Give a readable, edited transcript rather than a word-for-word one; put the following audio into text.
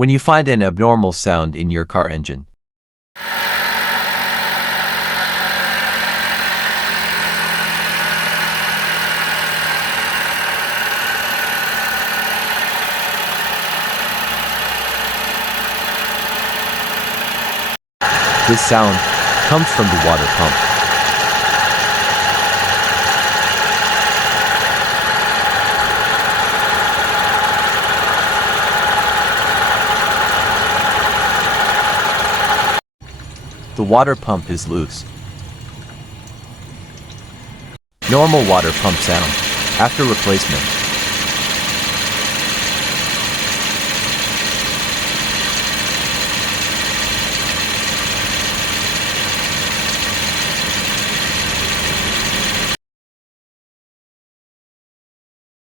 When you find an abnormal sound in your car engine. This sound comes from the water pump. The water pump is loose. Normal water pump sound after replacement.